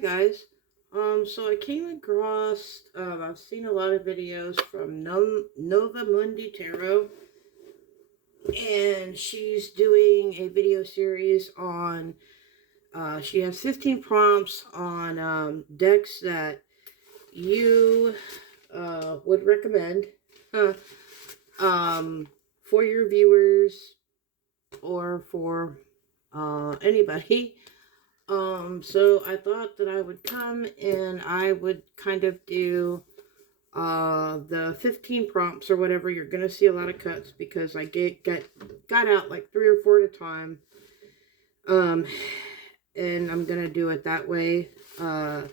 Guys. So I came across, I've seen a lot of videos from Nova Mundi Tarot, and she's doing a video series on, she has 15 prompts on decks that you would recommend uh, for your viewers or for anybody. So I thought that I would come and I would kind of do the 15 prompts or whatever. You're gonna see a lot of cuts because I got out like 3 or 4 at a time. Um, and I'm gonna do it that way. I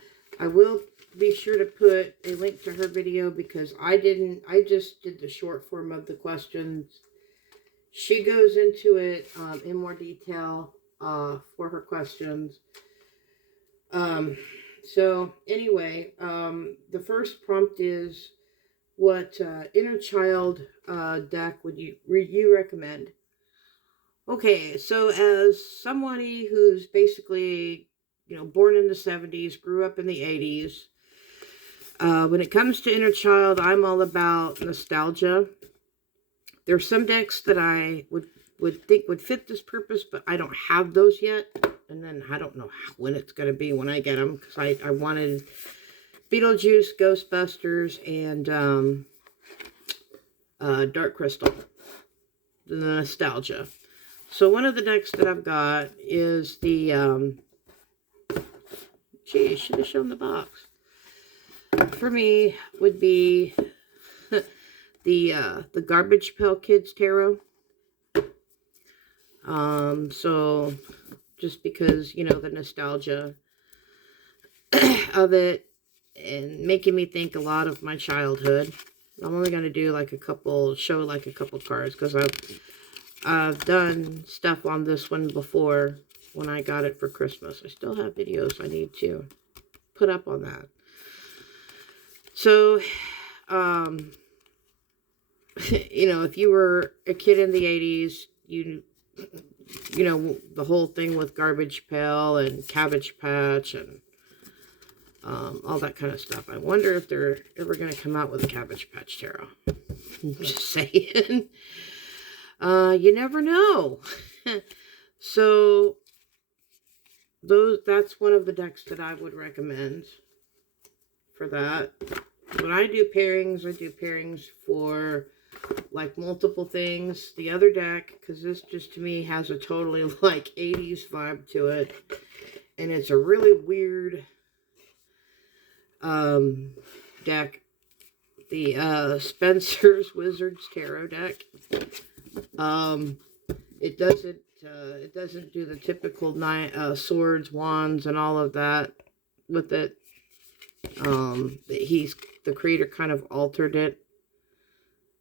will be sure to put a link to her video because I just did the short form of the questions. She goes into it in more detail for her questions. So anyway, the first prompt is, what inner child deck would you recommend? Okay, so as somebody who's basically, born in the 70s, grew up in the 80s, when it comes to inner child, I'm all about nostalgia. There's some decks that I would think would fit this purpose, but I don't have those yet. And then I don't know when it's going to be when I get them, because I wanted Beetlejuice, Ghostbusters, and Dark Crystal, the nostalgia. So one of the decks that I've got is the, gee, I should have shown the box. For me, would be the Garbage Pail Kids Tarot. So just because, the nostalgia of it and making me think a lot of my childhood. I'm only going to do like a couple cards because I've done stuff on this one before when I got it for Christmas. I still have videos I need to put up on that. So, if you were a kid in the 80s, the whole thing with Garbage Pail and Cabbage Patch and all that kind of stuff. I wonder if they're ever going to come out with a Cabbage Patch Tarot. Just saying. You never know. So, that's one of the decks that I would recommend for that. When I do pairings for like multiple things. The other deck, because this just to me has a totally like 80s vibe to it, and it's a really weird deck, the Spencer's Wizards Tarot deck. It doesn't do the typical swords, wands, and all of that with it. The creator kind of altered it.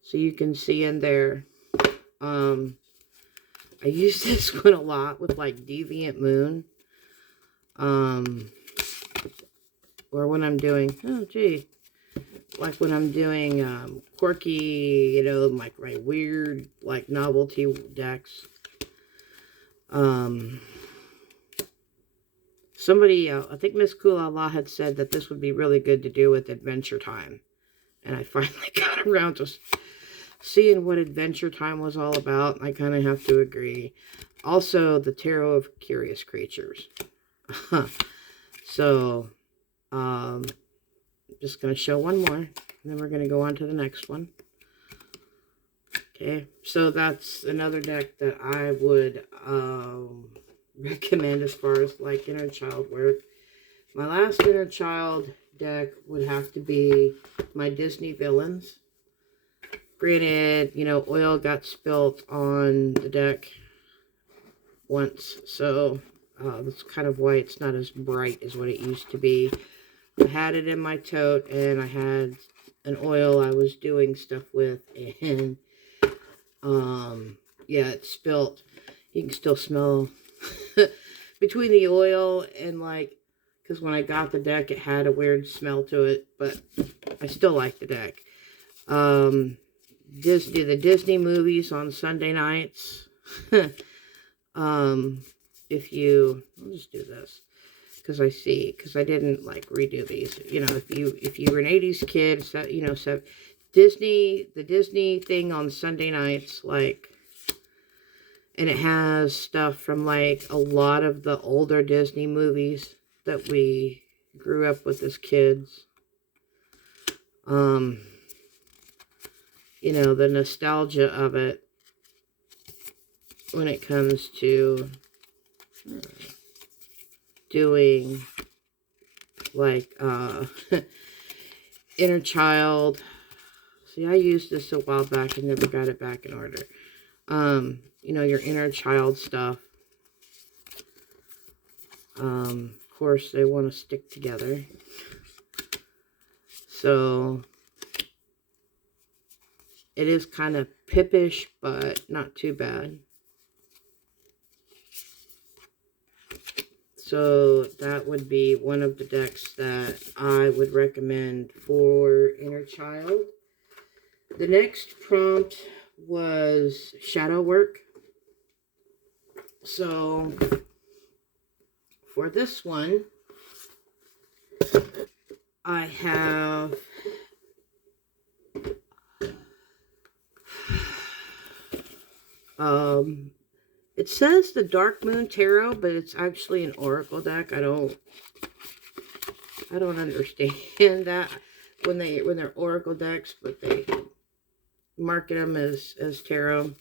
So you can see in there, I use this one a lot with like Deviant Moon. Or when I'm doing, like when I'm doing quirky, like my weird, like novelty decks. Somebody, I think Miss Cool Allah had said that this would be really good to do with Adventure Time. And I finally got around to seeing what Adventure Time was all about. I kind of have to agree. Also, the Tarot of Curious Creatures. So, I'm just going to show one more, and then we're going to go on to the next one. Okay, so that's another deck that I would recommend as far as like inner child work. My last inner child deck would have to be my Disney villains. Granted, oil got spilt on the deck once, so that's kind of why it's not as bright as what it used to be. I had it in my tote, and I had an oil I was doing stuff with, and yeah, it spilt. You can still smell between the oil and because when I got the deck, it had a weird smell to it, but I still like the deck. The Disney movies on Sunday nights. I'll just do this. because I didn't like redo these. You know, if you were an 80s kid, so, you know, so the Disney thing on Sunday nights, like, and it has stuff from like a lot of the older Disney movies that we grew up with as kids. You know, the nostalgia of it when it comes to doing like inner child. See, I used this a while back and never got it back in order. You know, your inner child stuff. Of course, they want to stick together. So, it is kind of pippish, but not too bad. So, that would be one of the decks that I would recommend for inner child. The next prompt was shadow work. So, for this one, I have it says the Dark Moon Tarot, but it's actually an oracle deck. I don't understand that when they're oracle decks, but they market them as tarot.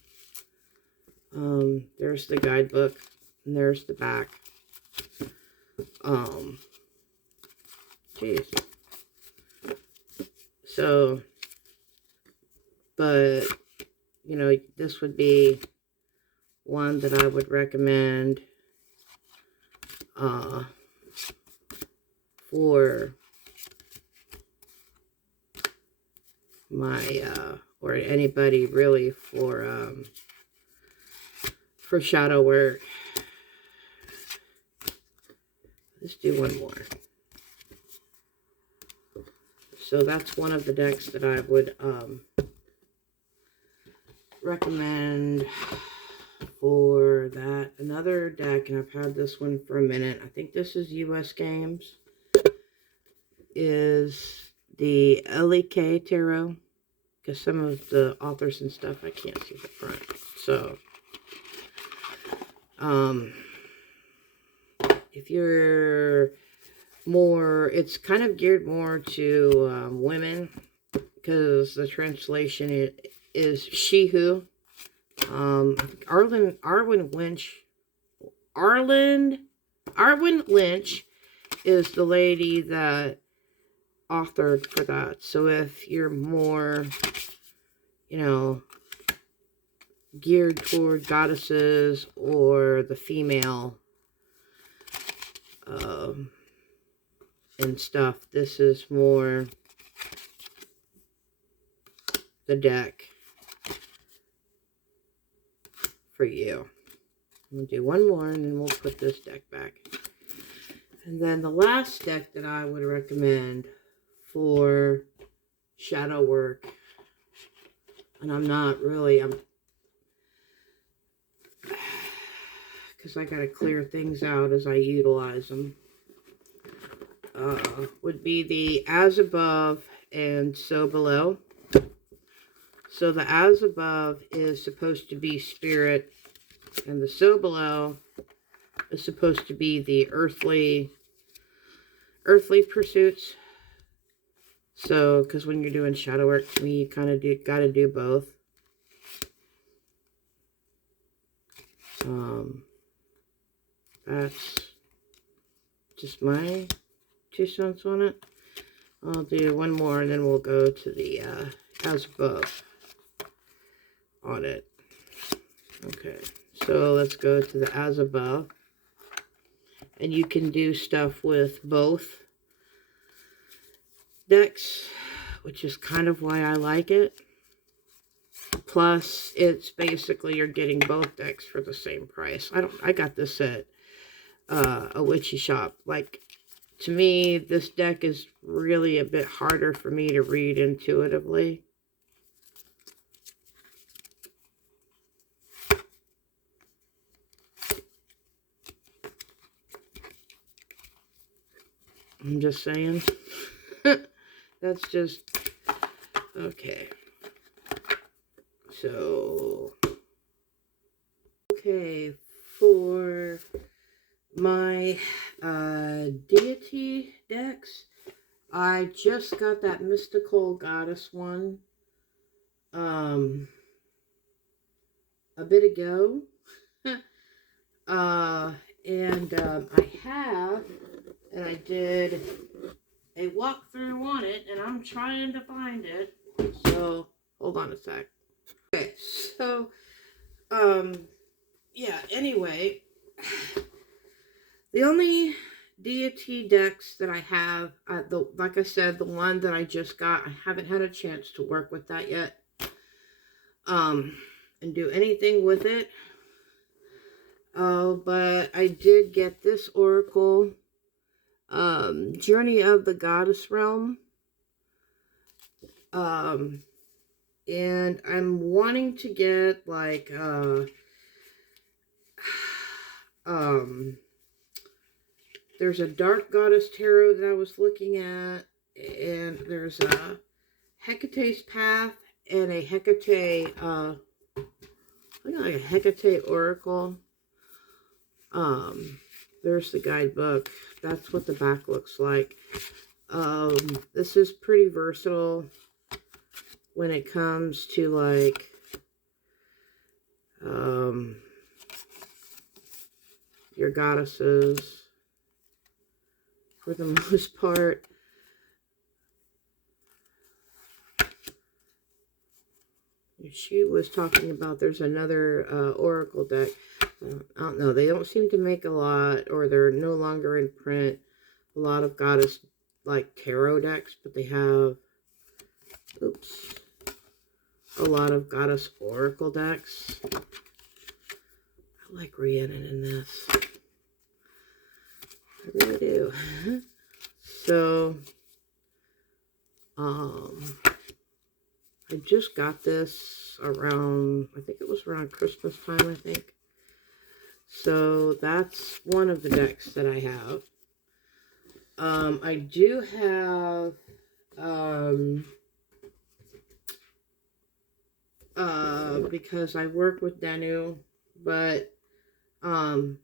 There's the guidebook, and there's the back. Jeez. So, but, you know, this would be one that I would recommend for my, or anybody really for shadow work. Let's do one more. So that's one of the decks that I would recommend for that. Another deck, and I've had this one for a minute. I think this is US Games. Is the LEK Tarot. Because some of the authors and stuff, I can't see the front. So, if you're more, it's kind of geared more to women, because the translation is she who. Arwen Lynch is the lady that authored for that. So if you're more, you know, geared toward goddesses or the female and stuff, this is more the deck for you. I'm going to do one more and then we'll put this deck back. And then the last deck that I would recommend for shadow work, and because I got to clear things out as I utilize them, would be the As Above and So Below. So the As Above is supposed to be spirit, and the So Below is supposed to be the earthly pursuits. So, because when you're doing shadow work, to me, you kind of got to do both. That's just my 2 cents on it. I'll do one more, and then we'll go to the As Above on it. Okay, so let's go to the As Above. And you can do stuff with both decks, which is kind of why I like it. Plus, it's basically you're getting both decks for the same price. I got this at a witchy shop. Like, to me, this deck is really a bit harder for me to read intuitively. I'm just saying. That's just... Okay. So... Okay, for my deity decks, I just got that mystical goddess one a bit ago. And I have, and I did a walkthrough on it, and I'm trying to find it. So, hold on a sec. Okay, so, yeah, anyway, the only deity decks that I have, like I said, the one that I just got, I haven't had a chance to work with that yet, and do anything with it. But I did get this oracle, Journey of the Goddess Realm, and I'm wanting to get, like, there's a Dark Goddess Tarot that I was looking at, and there's a Hecate's Path and a Hecate, like a Hecate Oracle. There's the guidebook. That's what the back looks like. This is pretty versatile when it comes to, like, your goddesses, for the most part. She was talking about there's another oracle deck. I don't know. They don't seem to make a lot, or they're no longer in print, a lot of goddess, like, tarot decks, but they have, oops, a lot of goddess oracle decks. I like Rhiannon in this. I really do. So, I just got this around, I think it was around Christmas time, I think. So that's one of the decks that I have. I do have, because I work with Danu, but, I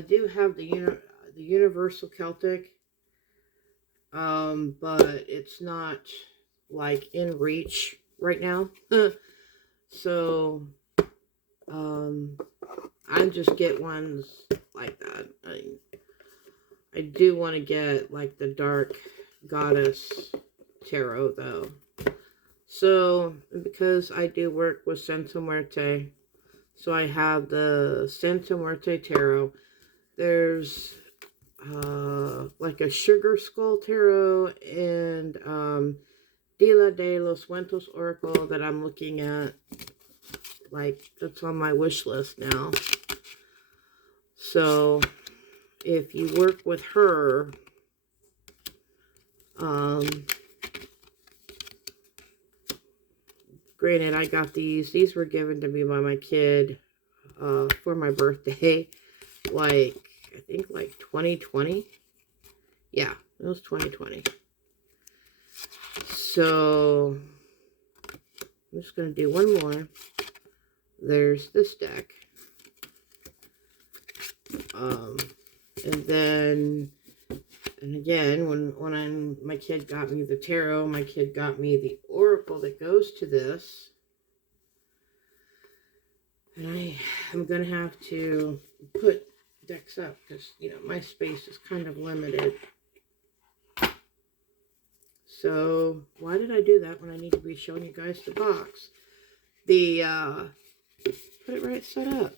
do have the Universal Celtic, but it's not, like, in reach right now. So, I just get ones like that. I do want to get, like, the Dark Goddess Tarot, though. So, because I do work with Santa Muerte, so I have the Santa Muerte Tarot. There's, like a Sugar Skull Tarot and, Dila de los Muertos Oracle that I'm looking at. Like, that's on my wish list now. So, if you work with her, granted, I got these. These were given to me by my kid, for my birthday. Like, I think, like, 2020. Yeah, it was 2020. So, I'm just going to do one more. There's this deck. And then, and again, when my kid got me the tarot, my kid got me the oracle that goes to this. And I'm going to have to put decks up because, you know, my space is kind of limited. So, why did I do that when I need to be showing you guys the box? Put it right side up.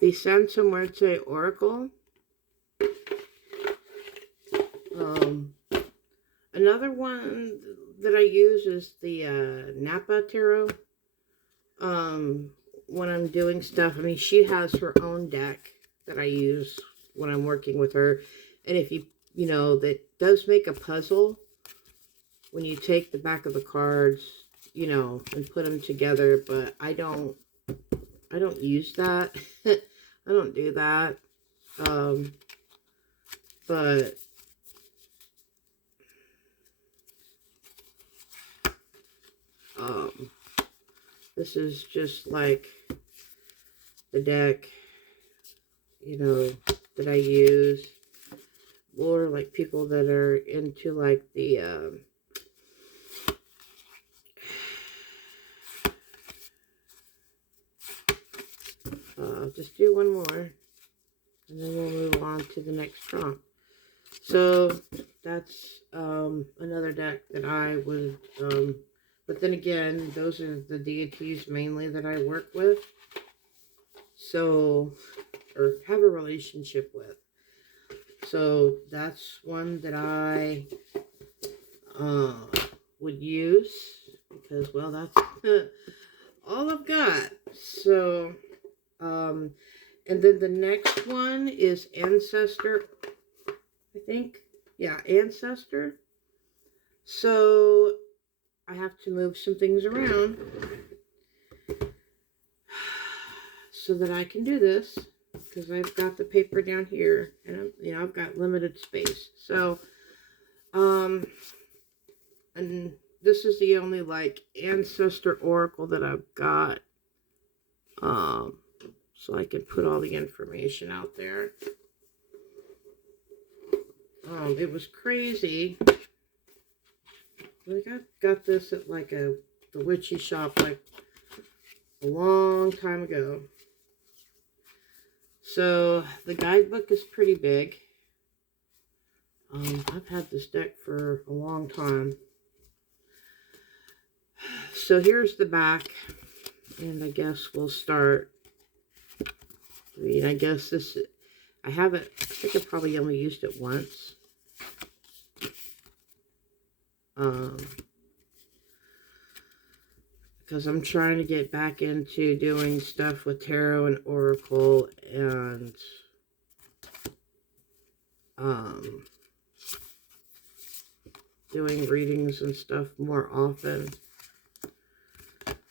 The Santa Muerte Oracle. Another one that I use is the Napa Tarot. When I'm doing stuff, I mean, she has her own deck that I use when I'm working with her. And if you know, that does make a puzzle when you take the back of the cards, you know, and put them together. But I don't use that. I don't do that. But this is just like the deck, you know, that I use. Or like people that are into like the just do one more, and then we'll move on to the next prompt. So that's another deck that I would, but then again, those are the deities mainly that I work with, so, or have a relationship with. So that's one that I would use, because, well, that's all I've got. So, and then the next one is Ancestor, I think. Yeah, Ancestor. So I have to move some things around so that I can do this, because I've got the paper down here, and I've got limited space. So, and this is the only like Ancestor Oracle that I've got. So I can put all the information out there. It was crazy. Like, I got this at like the witchy shop like a long time ago. So the guidebook is pretty big. I've had this deck for a long time. So here's the back, and I guess we'll start. I mean, I guess this, I haven't, I think I probably only used it once. Because I'm trying to get back into doing stuff with tarot and oracle, and doing readings and stuff more often.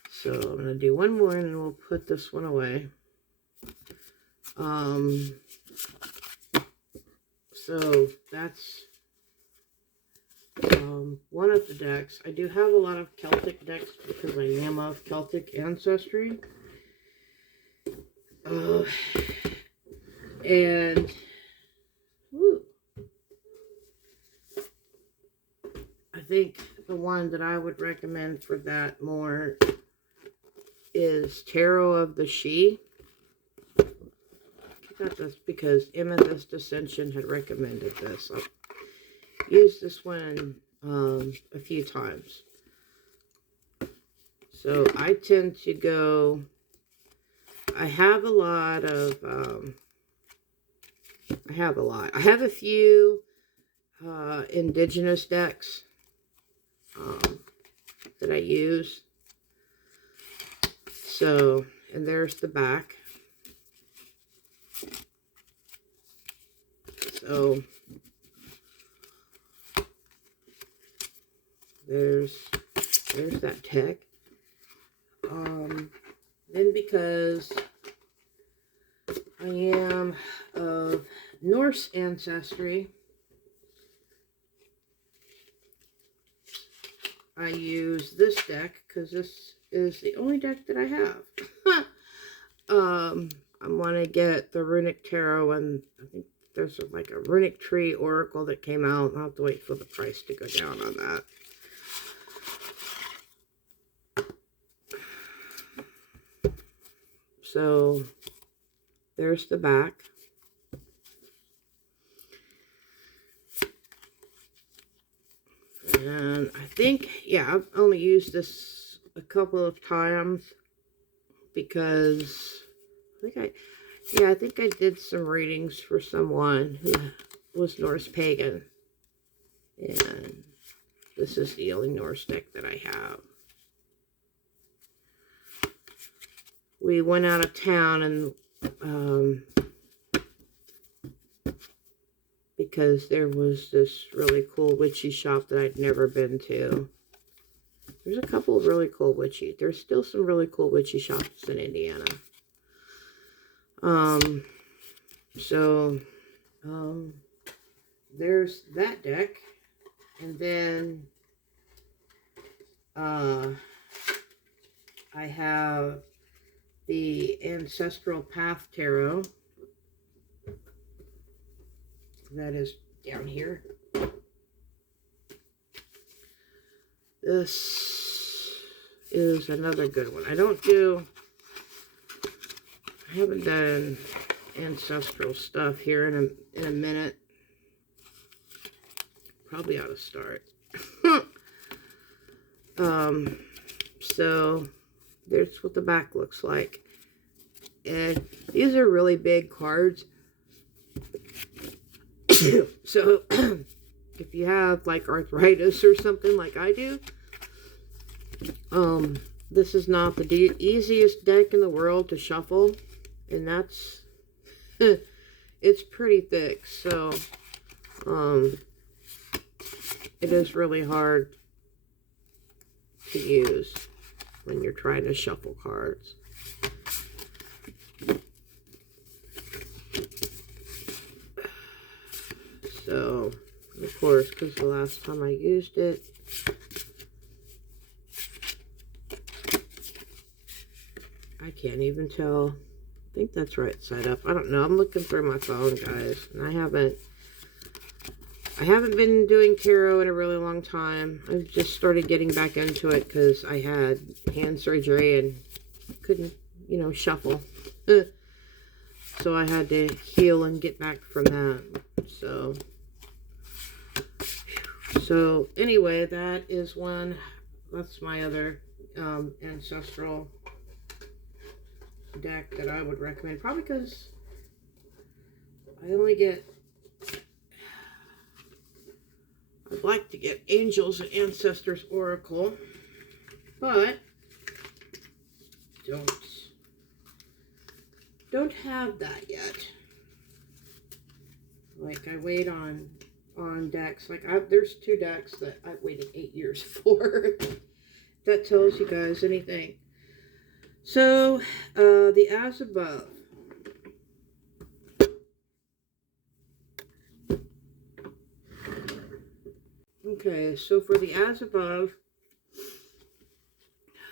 So I'm going to do one more, and then we'll put this one away. So that's one of the decks. I do have a lot of Celtic decks because I am of Celtic ancestry. And woo, I think the one that I would recommend for that more is Tarot of the She. I got this because Amethyst Ascension had recommended this. I've used this one a few times. So I tend to go, I have a lot of, I have a few indigenous decks that I use. So, and there's the back. So, there's that deck. Then because I am of Norse ancestry, I use this deck because this is the only deck that I have. I want to get the Runic Tarot, and I think there's like a Runic Tree Oracle that came out. I'll have to wait for the price to go down on that. So there's the back. And I think, yeah, I've only used this a couple of times because I think I did some readings for someone who was Norse pagan. And this is the only Norse deck that I have. We went out of town and because there was this really cool witchy shop that I'd never been to. There's a couple of really cool witchy. There's still some really cool witchy shops in Indiana. Um, so, there's that deck. And then, I have the Ancestral Path Tarot. That is down here. This is another good one. I haven't done ancestral stuff here in a minute. Probably ought to start. So there's what the back looks like. And these are really big cards. So if you have like arthritis or something like I do, this is not the easiest deck in the world to shuffle, and that's it's pretty thick, so it is really hard to use when you're trying to shuffle cards. So, of course, because the last time I used it, I can't even tell. I think that's right side up. I don't know. I'm looking through my phone, guys, and I haven't been doing tarot in a really long time. I've just started getting back into it because I had hand surgery and couldn't, shuffle. So I had to heal and get back from that. So anyway, that is one. That's my other ancestral deck that I would recommend. Probably because I only get... I'd like to get Angels and Ancestors Oracle, but don't have that yet. Like, I wait on decks. Like, there's 2 decks that I've waited 8 years for. That tells you guys anything. So, the As Above. Okay, so for the As Above,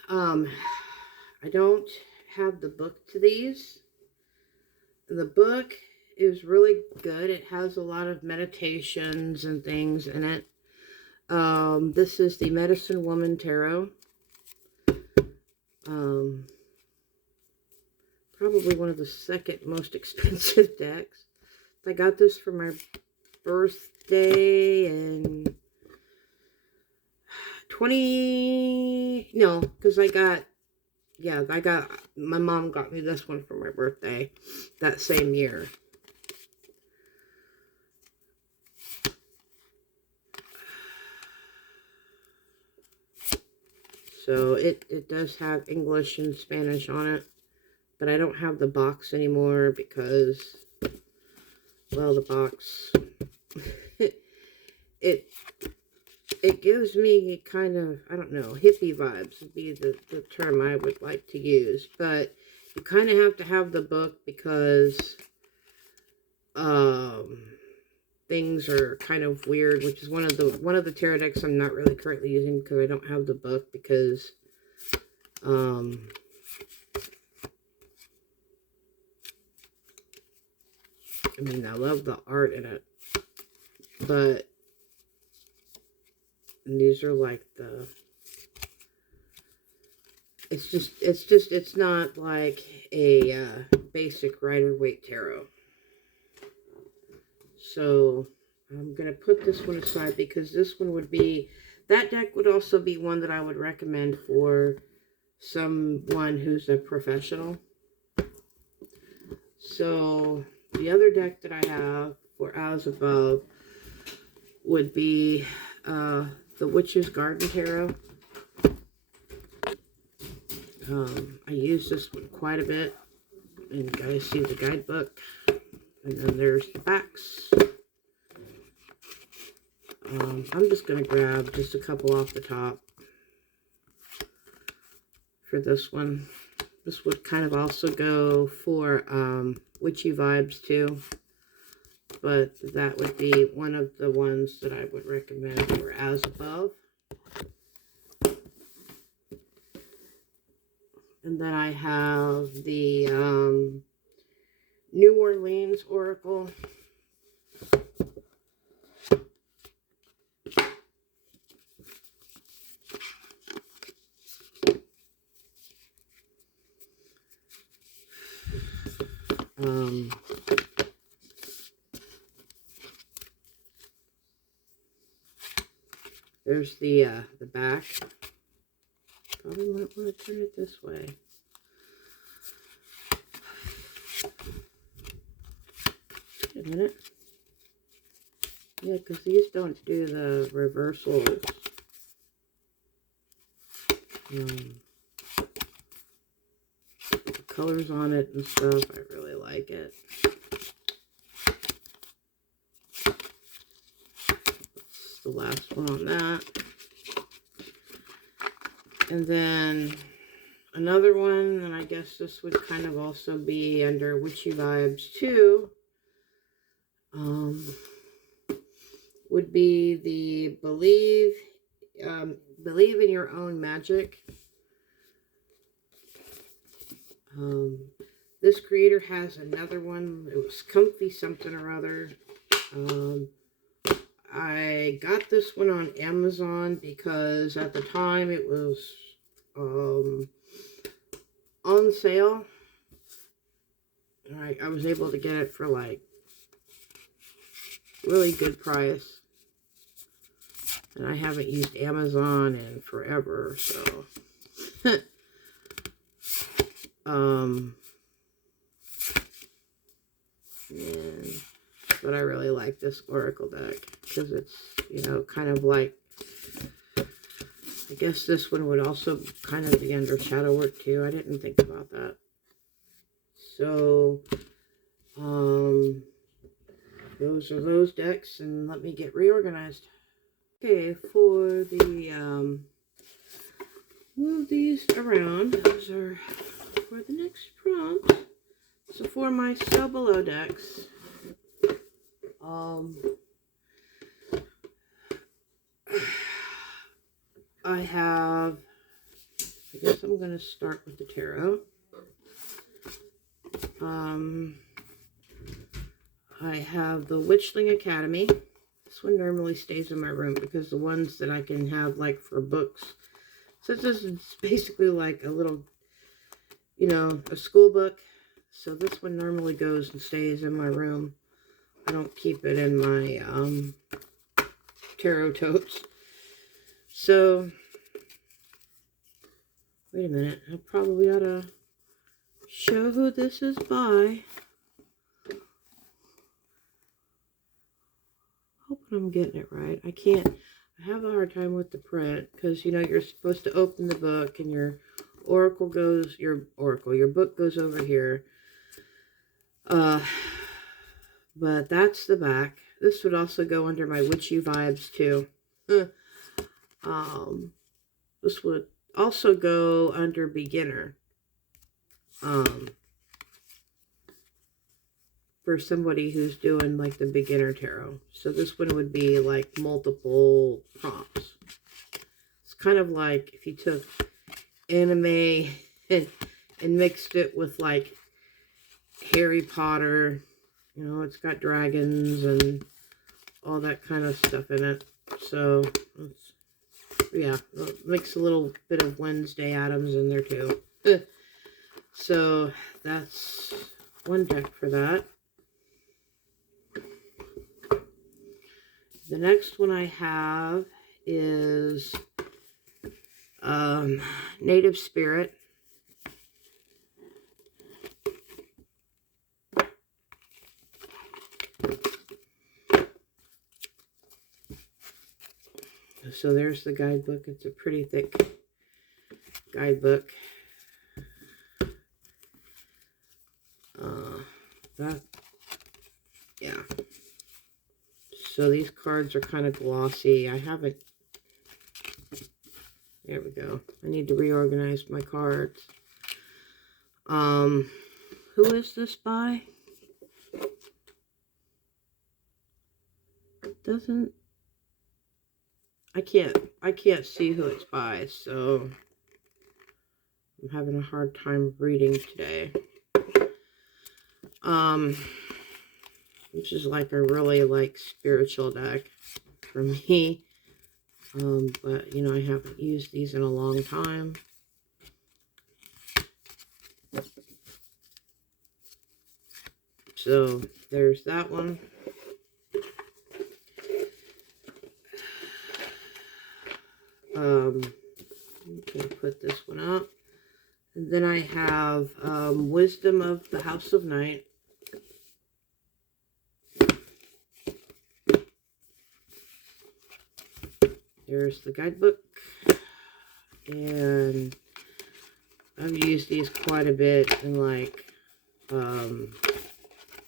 I don't have the book to these. The book is really good. It has a lot of meditations and things in it. This is the Medicine Woman Tarot. Probably one of the second most expensive decks. I got this for my birthday in my mom got me this one for my birthday that same year. So it does have English and Spanish on it, but I don't have the box anymore because, well, the box, it gives me kind of, I don't know, hippie vibes would be the term I would like to use. But you kind of have to have the book because things are kind of weird, which is one of the tarot decks I'm not really currently using because I don't have the book because I mean, I love the art in it, but these are like it's not like a basic Rider-Waite tarot. So I'm going to put this one aside because this one would be, that deck would also be one that I would recommend for someone who's a professional. So the other deck that I have for As Above would be the Witch's Garden Tarot. I use this one quite a bit, and you guys see the guidebook, and then there's the backs. I'm just going to grab just a couple off the top for this one. This would kind of also go for witchy vibes too. But that would be one of the ones that I would recommend for As Above. And then I have the New Orleans Oracle. There's the back. Probably might want to turn it this way. Wait a minute. Yeah, because these don't do the reversals. The colors on it and stuff, I really like it. That's the last one on that. And then another one, and I guess this would kind of also be under witchy vibes too, would be the Believe in Your Own Magic. This creator has another one. It was Comfy something or other. I got this one on Amazon because at the time it was on sale. I was able to get it for like really good price. And I haven't used Amazon in forever, so but I really like this Oracle deck because it's, you know, kind of like, I guess this one would also kind of be under shadow work too. I didn't think about that. So, those are those decks, and let me get reorganized. Okay, for the, move these around. Those are for the next prompt. So for my Sell Below decks, I have, I guess I'm going to start with the tarot. I have the Witchling Academy. This one normally stays in my room because the ones that I can have like for books, since this is basically like a little, you know, a school book. So this one normally goes and stays in my room. I don't keep it in my tarot totes. So, wait a minute. I probably ought to show who this is by. Hoping I'm getting it right. I can't. I have a hard time with the print because, you know, you're supposed to open the book and your oracle goes, your book goes over here. But that's the back. This would also go under my witchy vibes too. This would also go under beginner. For somebody who's doing like the beginner tarot. So this one would be like multiple prompts. It's kind of like if you took anime and mixed it with like Harry Potter. You know, it's got dragons and all that kind of stuff in it. So, yeah, mix a little bit of Wednesday Addams in there too. So, that's one deck for that. The next one I have is Native Spirit. So there's the guidebook. It's a pretty thick guidebook. Yeah. So these cards are kind of glossy. I haven't, there we go. I need to reorganize my cards. Who is this by? Doesn't, I can't see who it's by, so I'm having a hard time reading today. Which is like a really like spiritual deck for me. But you know, I haven't used these in a long time. So there's that one. I'm going to put this one up. And then I have Wisdom of the House of Night. There's the guidebook. And I've used these quite a bit in like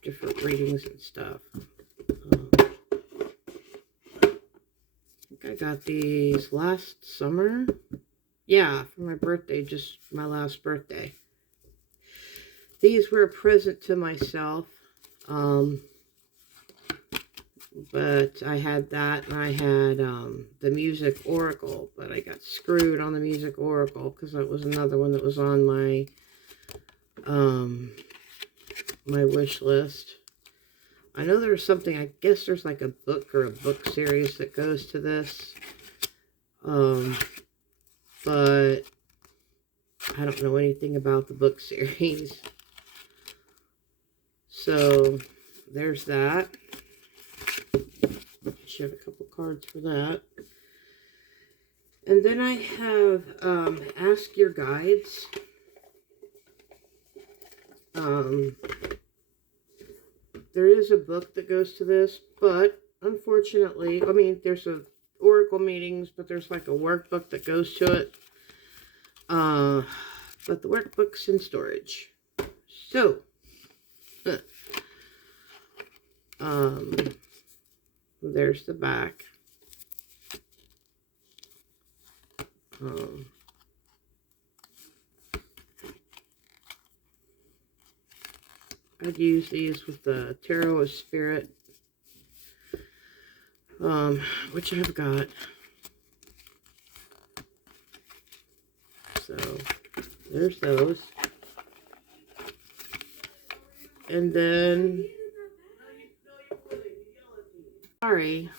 different readings and stuff. I think I got these last summer. Yeah, for my birthday, just my last birthday. These were a present to myself. But I had that, and I had the Music Oracle, but I got screwed on the Music Oracle because that was another one that was on my my wish list. I know there's something, I guess there's like a book or a book series that goes to this, but I don't know anything about the book series. So there's that. Should have a couple cards for that. And then I have Ask Your Guides. There is a book that goes to this, but unfortunately, I mean, there's a oracle meetings, but there's like a workbook that goes to it. But the workbook's in storage. So, there's the back. I'd use these with the Tarot of Spirit, which I've got. So, there's those. And then, sorry,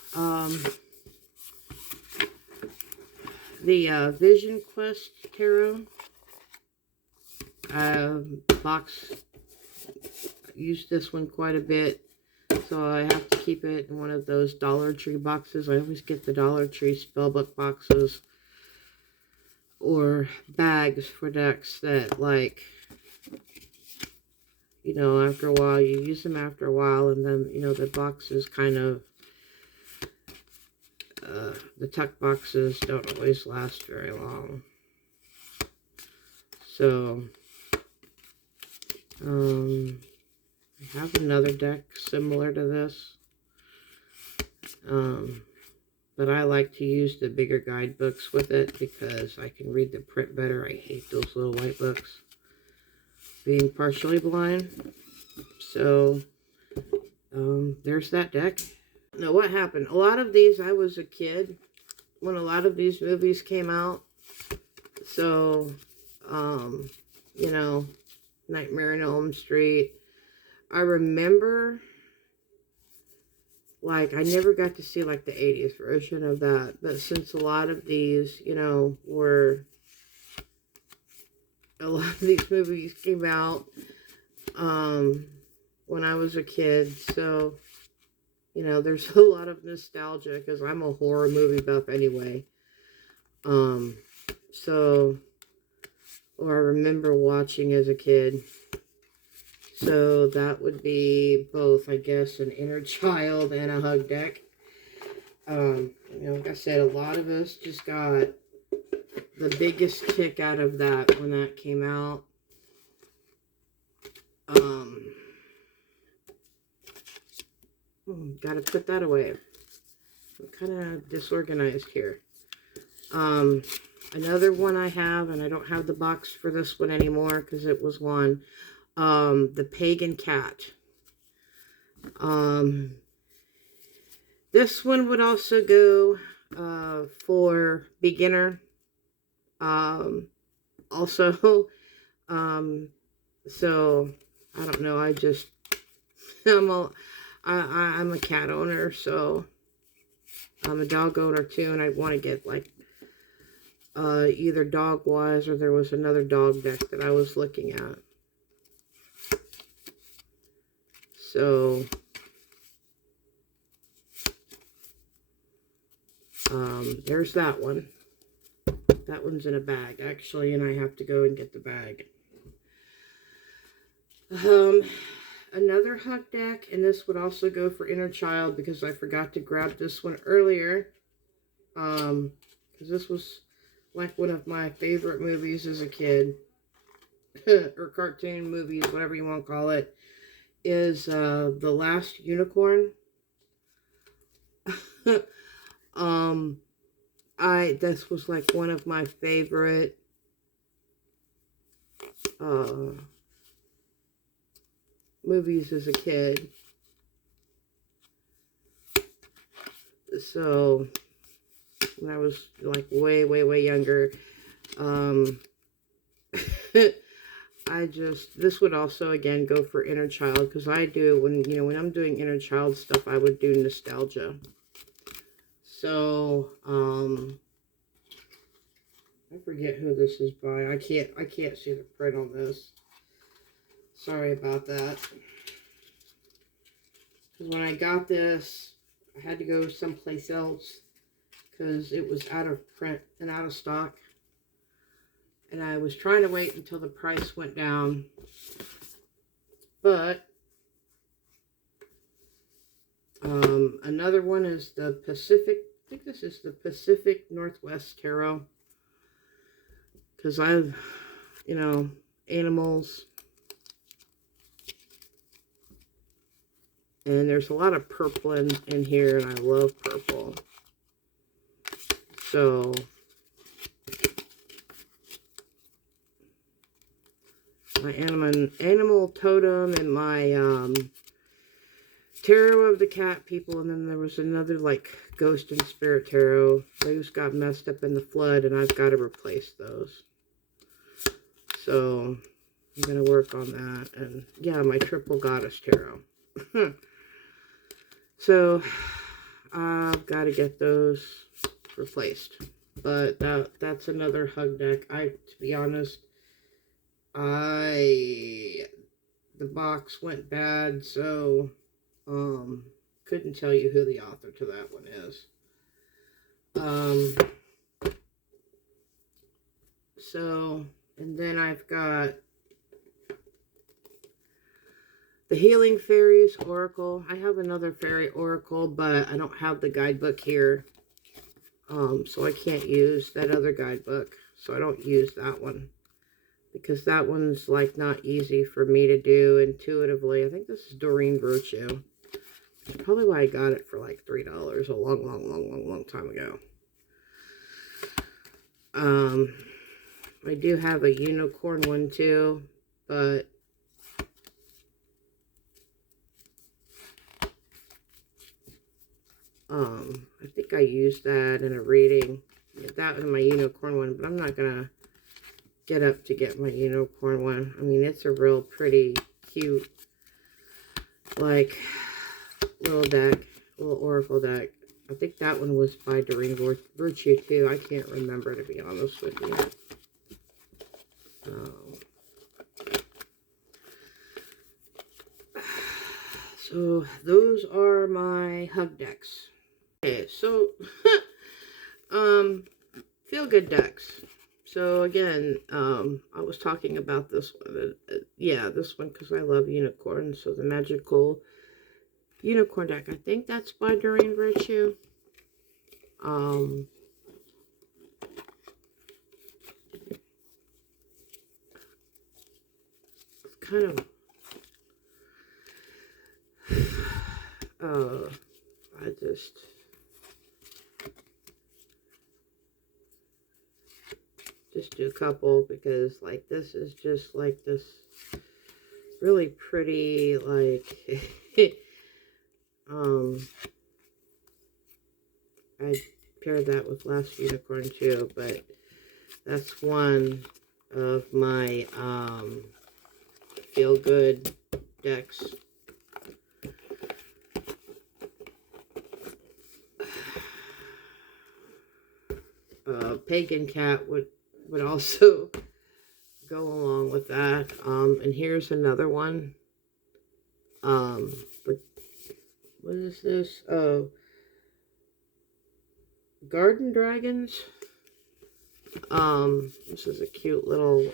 the Vision Quest Tarot box. I used this one quite a bit, so I have to keep it in one of those Dollar Tree boxes. I always get the Dollar Tree spellbook boxes or bags for decks that, like, you know, after a while, you use them after a while, and then, you know, the boxes kind of, the tuck boxes don't always last very long. So, I have another deck similar to this, but I like to use the bigger guidebooks with it because I can read the print better. I hate those little white books, being partially blind. So, there's that deck. Now, what happened? A lot of these, I was a kid when a lot of these movies came out. So, you know, Nightmare on Elm Street. I remember, like, I never got to see, like, the 80s version of that. But since a lot of these, you know, a lot of these movies came out, when I was a kid. So, you know, there's a lot of nostalgia because I'm a horror movie buff anyway. So, or I remember watching as a kid. So that would be both, I guess, an inner child and a hug deck. You know, like I said, a lot of us just got the biggest kick out of that when that came out. Gotta put that away. I'm kind of disorganized here. Another one I have, and I don't have the box for this one anymore because it was one. The Pagan Cat. This one would also go for beginner. Also, so I don't know. I'm a cat owner, so I'm a dog owner too, and I want to get like either dog wise, or there was another dog deck that I was looking at. So there's that one. That one's in a bag actually, and I have to go and get the bag. Another hug deck, and this would also go for inner child because I forgot to grab this one earlier. Because this was like one of my favorite movies as a kid, or cartoon movies, whatever you want to call it, is The Last Unicorn. This was like one of my favorite movies as a kid. So when I was like way younger, this would also again go for inner child, because I do, when I'm doing inner child stuff, I would do nostalgia. So I forget who this is by. I can't see the print on this. Sorry about that. Because when I got this, I had to go someplace else because it was out of print and out of stock. And I was trying to wait until the price went down. But another one is the Pacific. I think this is the Pacific Northwest Tarot. Because I've, animals. And there's a lot of purple in here, and I love purple. So my animal totem and my tarot of the cat people, and then there was another like ghost and spirit tarot. Those got messed up in the flood, and I've got to replace those. So I'm gonna work on that. And yeah, my triple goddess tarot. So I've got to get those replaced. But that's another hug deck. To be honest, the box went bad, so couldn't tell you who the author to that one is. So, and then I've got the Healing Fairies Oracle. I have another Fairy Oracle, but I don't have the guidebook here. So I can't use that other guidebook. So I don't use that one. Because that one's like not easy for me to do intuitively. I think this is Doreen Virtue. That's probably why I got it for like $3 a long time ago. I do have a unicorn one too, but I think I used that in a reading. That and my unicorn one, but I'm not gonna get up to get my unicorn one. I mean, it's a real pretty, cute, like, little deck, little oracle deck. I think that one was by Doreen Virtue too. I can't remember, to be honest with you. So those are my hug decks. Okay, so feel good decks. So again, I was talking about this one. Yeah, this one because I love unicorns. So the magical unicorn deck. I think that's by Doreen Virtue. It's kind of just do a couple, because like this is just like this really pretty, like I paired that with Last Unicorn too, but that's one of my feel good decks. Pagan Cat would also go along with that. And here's another one. But what is this? Oh, Garden Dragons. This is a cute little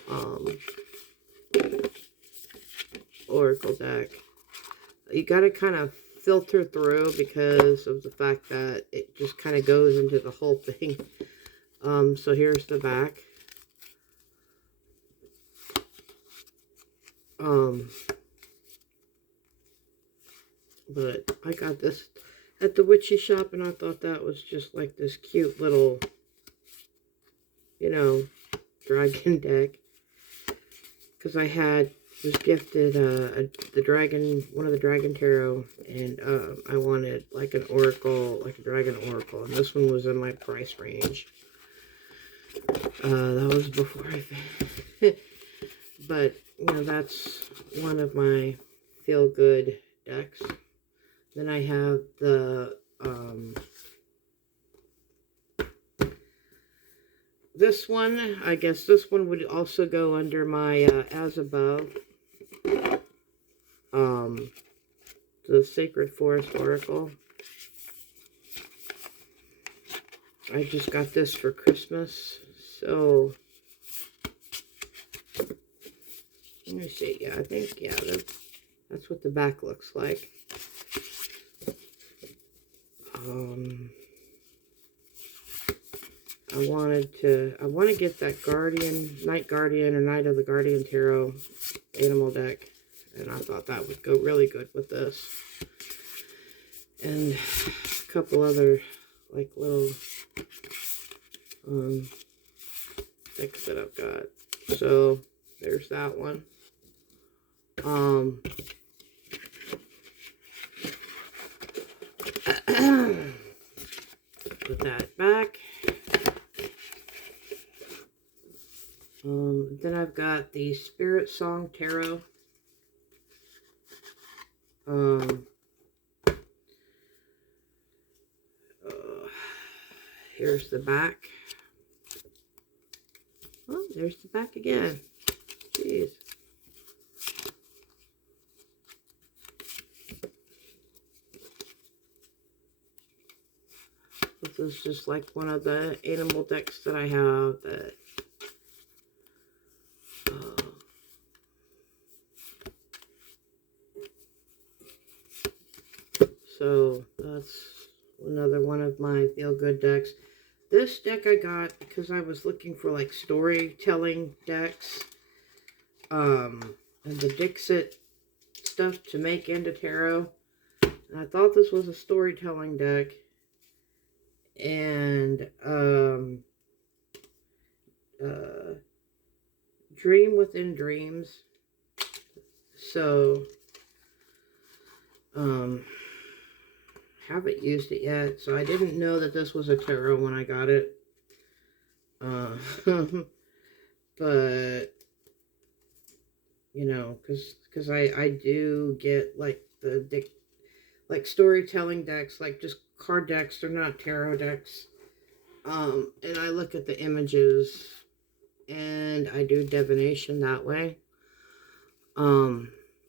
oracle deck. You got to kind of filter through because of the fact that it just kind of goes into the whole thing. So here's the back. But I got this at the witchy shop, and I thought that was just like this cute little, you know, dragon deck. Because I was gifted one of the dragon tarot, and I wanted like an oracle, like a dragon oracle, and this one was in my price range. That was before I but you know, that's one of my feel good decks. Then I have the this one. I guess this one would also go under my as above, the Sacred Forest Oracle. I just got this for Christmas, so let me see. Yeah, I think, yeah, that's what the back looks like. I want to get that Night Guardian or Night of the Guardian Tarot animal deck, and I thought that would go really good with this. And a couple other like little decks that I've got. So there's that one. Put that back. Then I've got the Spirit Song Tarot. Here's the back. Oh, there's the back again. Jeez. This is just like one of the animal decks that I have that so that's another one of my feel-good decks. This deck I got because I was looking for like storytelling decks, and the Dixit stuff to make into tarot. And I thought this was a storytelling deck, and Dream Within Dreams. So haven't used it yet, so I didn't know that this was a tarot when I got it. But you know, because I do get like like storytelling decks, like just card decks. They're not tarot decks. And I look at the images, and I do divination that way.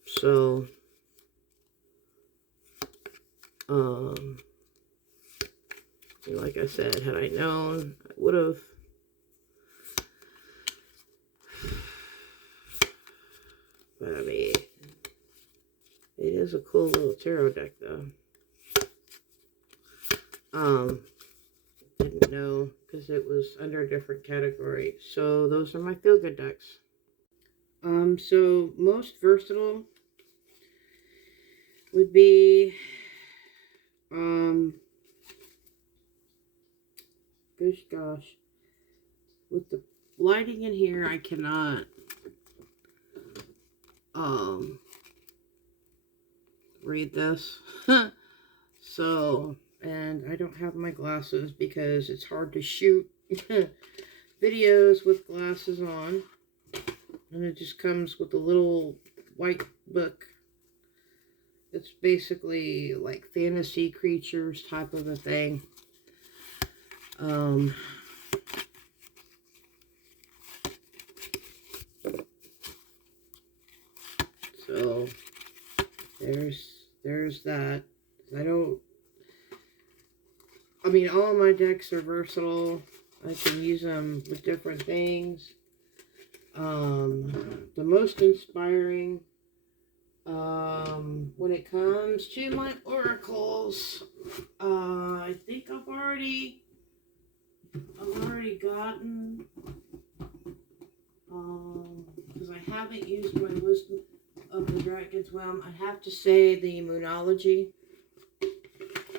So like I said, had I known, I would have. But I mean, it is a cool little tarot deck, though. Didn't know because it was under a different category. So those are my feel-good decks. So most versatile would be, gosh, lighting in here, I cannot read this. So, and I don't have my glasses because it's hard to shoot videos with glasses on. And it just comes with a little white book. It's basically like fantasy creatures type of a thing. So there's that. I mean, all my decks are versatile. I can use them with different things. The most inspiring, when it comes to my oracles, I think I've already gotten, because I haven't used my Wisdom of the Dragon's Realm. I have to say the Moonology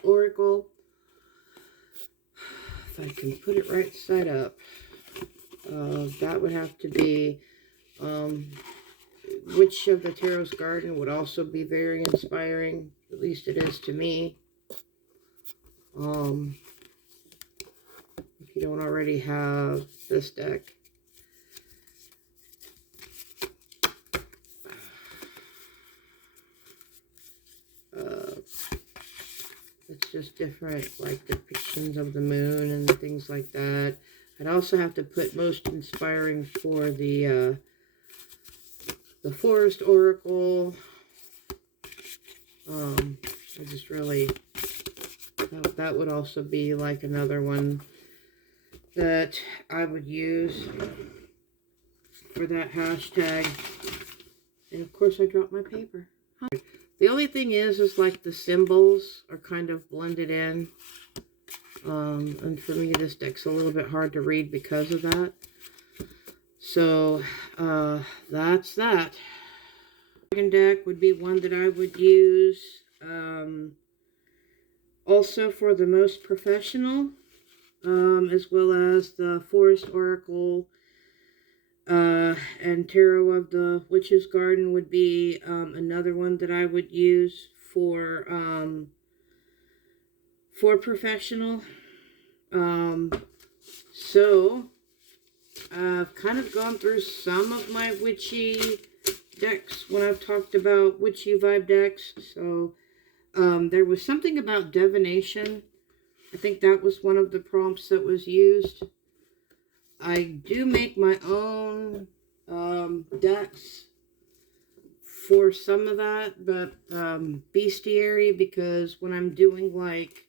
Oracle. If I can put it right side up, that would have to be, Witch of the Tarot's Garden would also be very inspiring. At least it is to me. If you don't already have this deck. It's just different, like depictions of the moon and things like that. I'd also have to put most inspiring for the Forest Oracle. I just really, that would also be like another one that I would use for that hashtag. And of course I dropped my paper. The only thing is like the symbols are kind of blended in. And for me, this deck's a little bit hard to read because of that. So, that's that. Dragon deck would be one that I would use. Also for the most professional, as well as the Forest Oracle, and Tarot of the Witch's Garden would be another one that I would use for professional. So I've kind of gone through some of my witchy decks when I've talked about witchy vibe decks. So there was something about divination. I think that was one of the prompts that was used. I do make my own decks for some of that, but bestiary, because when I'm doing like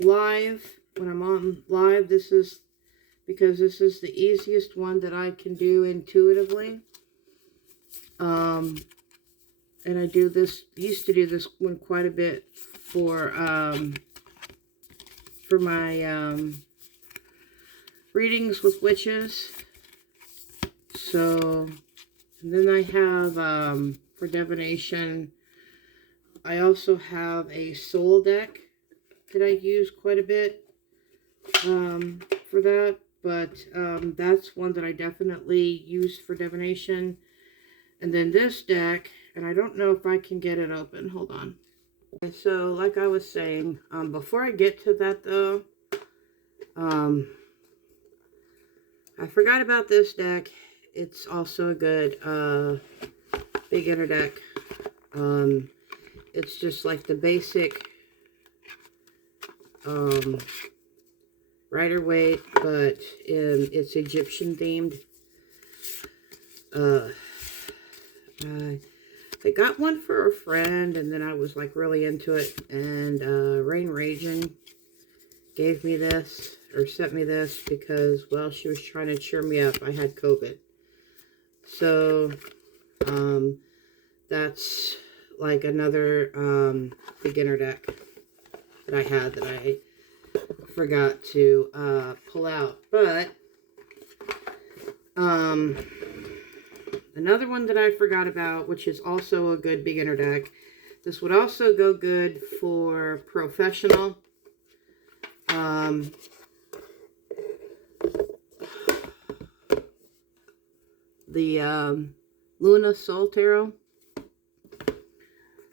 live, when I'm on live, this is because this is the easiest one that I can do intuitively. And I used to do this one quite a bit for my readings with witches. So, and then I have, for divination, I also have a soul deck that I use quite a bit for that. But that's one that I definitely use for divination. And then this deck, and I don't know if I can get it open. Hold on. And so, like I was saying, before I get to that though, I forgot about this deck. It's also a good beginner deck. It's just like the basic Rider-Waite, but it's Egyptian themed. I got one for a friend, and then I was like really into it, and Rain Raging gave me this, or sent me this, because, well, she was trying to cheer me up. I had COVID. So, that's like another beginner deck that I had that I forgot to pull out. But, another one that I forgot about, which is also a good beginner deck. This would also go good for professional. the Luna Soul Tarot.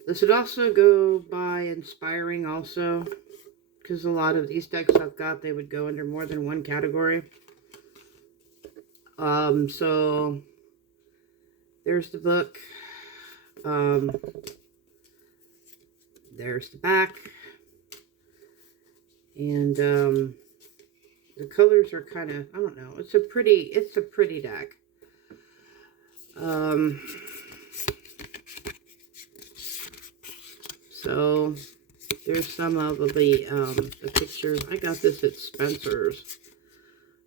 This would also go by inspiring also, because a lot of these decks I've got, they would go under more than one category. So there's the book. There's the back. And the colors are kind of, I don't know, it's a pretty deck. So there's some of the pictures. I got this at Spencer's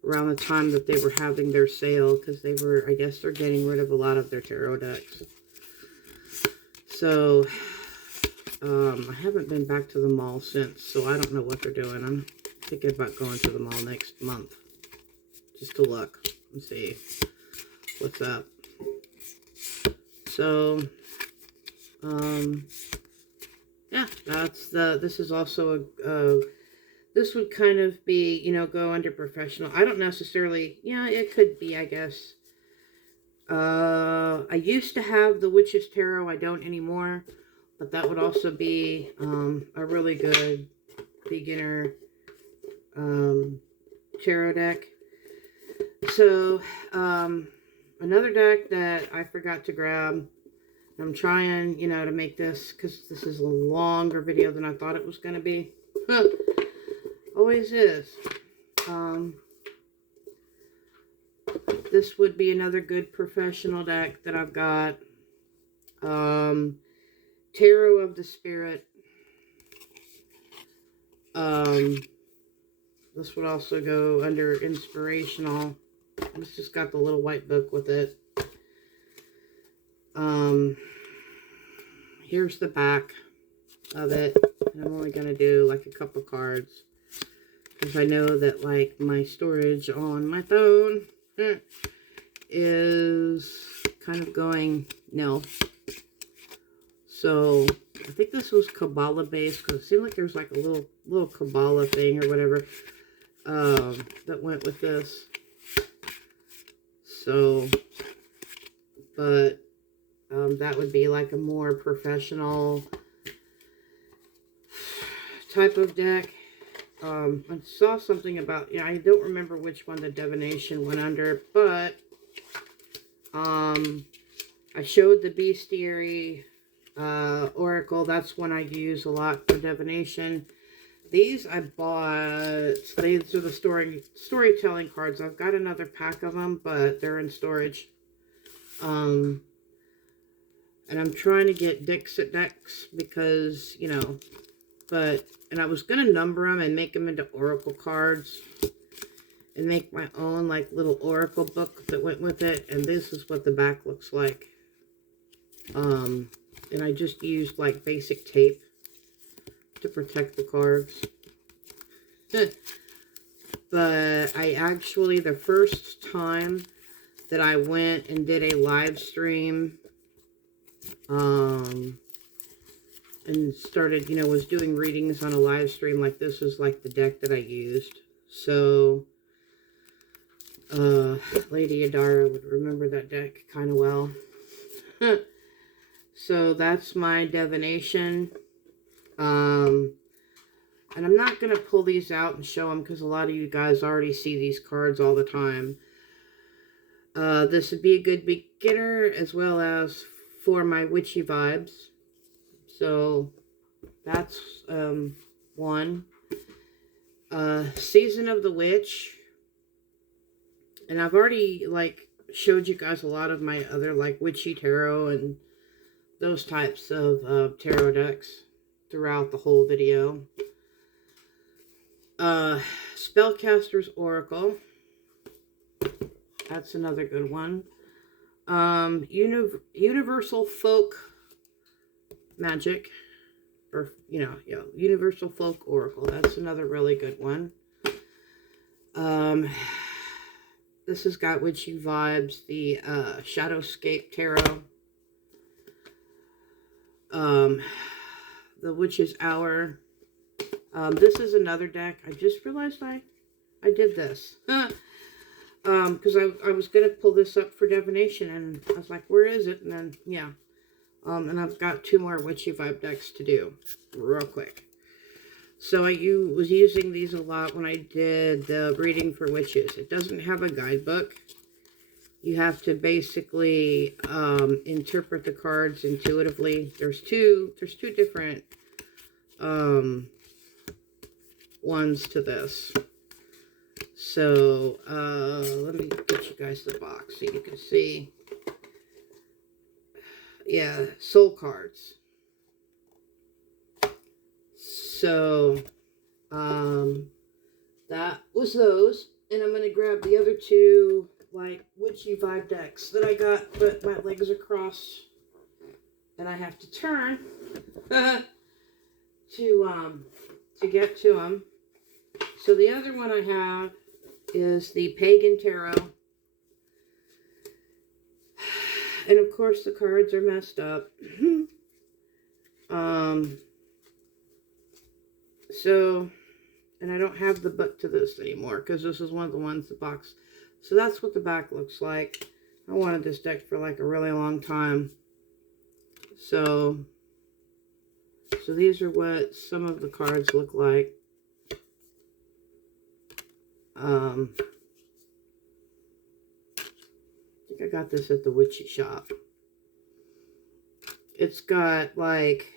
around the time that they were having their sale, because they were, I guess they're getting rid of a lot of their tarot decks. So I haven't been back to the mall since, so I don't know what they're doing. I'm thinking about going to the mall next month just to look and see what's up. So yeah, this is also this would kind of be, you know, go under professional. I don't necessarily, yeah, it could be, I guess. I used to have the Witch's Tarot. I don't anymore. But that would also be a really good beginner tarot deck. So, another deck that I forgot to grab. I'm trying, you know, to make this, because this is a longer video than I thought it was going to be. Always is. This would be another good professional deck that I've got. Tarot of the Spirit. This would also go under inspirational. It's just got the little white book with it. Here's the back of it. And I'm only going to do like a couple cards, because I know that like my storage on my phone is kind of going nil. So I think this was Kabbalah based, because it seemed like there's like a little Kabbalah thing or whatever that went with this. So, but that would be like a more professional type of deck. I saw something about, yeah, I don't remember which one the divination went under, but I showed the Bestiary Oracle. That's one I use a lot for divination. These I bought. These are the storytelling cards. I've got another pack of them, but they're in storage. And I'm trying to get Dixit decks because, you know, and I was going to number them and make them into Oracle cards and make my own, like, little Oracle book that went with it. And this is what the back looks like. And I just used, like, basic tape to protect the cards. But I actually, the first time that I went and did a live stream, and started, you know, was doing readings on a live stream, like, this is like the deck that I used. So Lady Adara would remember that deck kind of well. So that's my divination. And I'm not going to pull these out and show them, because a lot of you guys already see these cards all the time. This would be a good beginner as well as for my witchy vibes. So that's one. Season of the Witch. And I've already, like, showed you guys a lot of my other, like, witchy tarot and those types of tarot decks throughout the whole video. Spellcaster's Oracle. That's another good one. Universal Folk Magic. Or, you know, Universal Folk Oracle. That's another really good one. This has got witchy vibes. The Shadowscape Tarot. The Witch's Hour. This is another deck. I just realized I did this. because I was going to pull this up for divination, and I was like, where is it? And then, yeah. And I've got 2 more Witchy Vibe decks to do real quick. So I was using these a lot when I did the reading for witches. It doesn't have a guidebook. You have to basically interpret the cards intuitively. There's two different ones to this. So let me get you guys the box so you can see. Yeah, soul cards. So that was those, and I'm gonna grab the other 2 like Witchy Vibe decks that I got, but my legs are crossed and I have to turn to get to them. So the other one I have is the Pagan Tarot, and of course the cards are messed up. So, and I don't have the book to this anymore because this is one of the ones, the box. So that's what the back looks like. I wanted this deck for like a really long time. So these are what some of the cards look like. I think I got this at the Witchy shop. It's got like,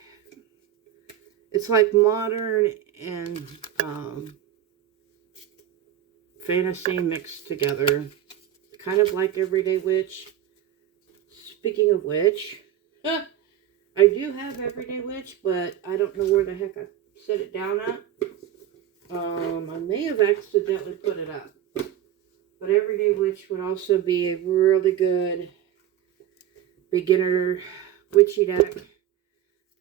it's like modern and fantasy mixed together. Kind of like Everyday Witch. Speaking of which, I do have Everyday Witch, but I don't know where the heck I set it down at. I may have accidentally put it up. But Everyday Witch would also be a really good beginner witchy deck.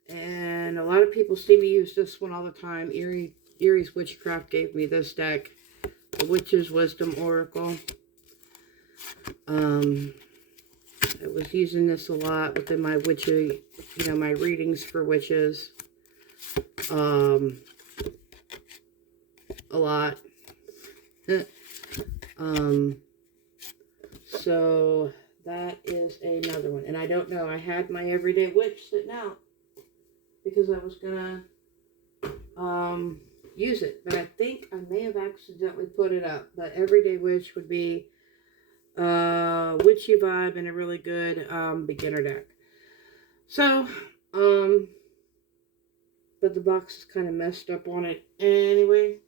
And a lot of people see me use this one all the time. Erie's Witchcraft gave me this deck. The Witch's Wisdom Oracle. I was using this a lot within my witchy, my readings for witches. A lot. So that is another one. And I don't know, I had my Everyday Witch sitting out because I was gonna use it, but I think I may have accidentally put it up. But Everyday Witch would be witchy vibe and a really good beginner deck. So but the box is kind of messed up on it anyway,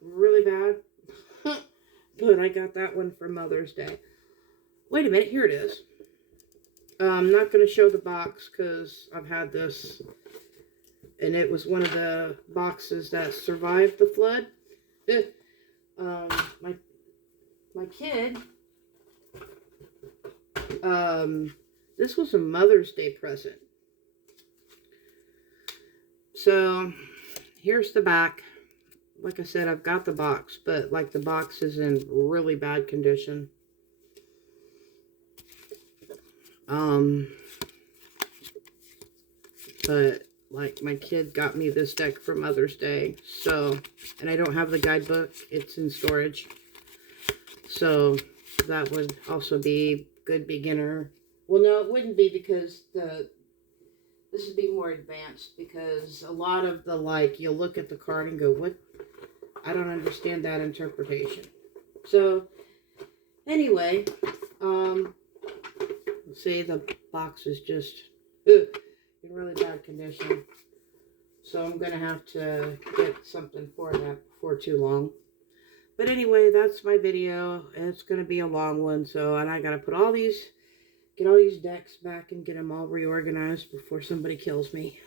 really bad. But I got that one for Mother's Day. Wait a minute, here it is. I'm not going to show the box because I've had this, and it was one of the boxes that survived the flood. My kid, this was a Mother's Day present. So here's the back. Like I said, I've got the box, but like the box is in really bad condition. But like my kid got me this deck for Mother's Day, so, and I don't have the guidebook, it's in storage. So that would also be good beginner. Well, no, it wouldn't be because this would be more advanced, because a lot of the, like, you'll look at the card and go, what? I don't understand that interpretation. So anyway, see, the box is just in really bad condition. So I'm going to have to get something for that before too long. But anyway, that's my video. It's going to be a long one. So, and I got to put all these, get all these decks back and get them all reorganized before somebody kills me.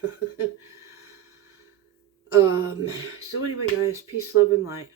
So anyway, guys, peace, love, and light.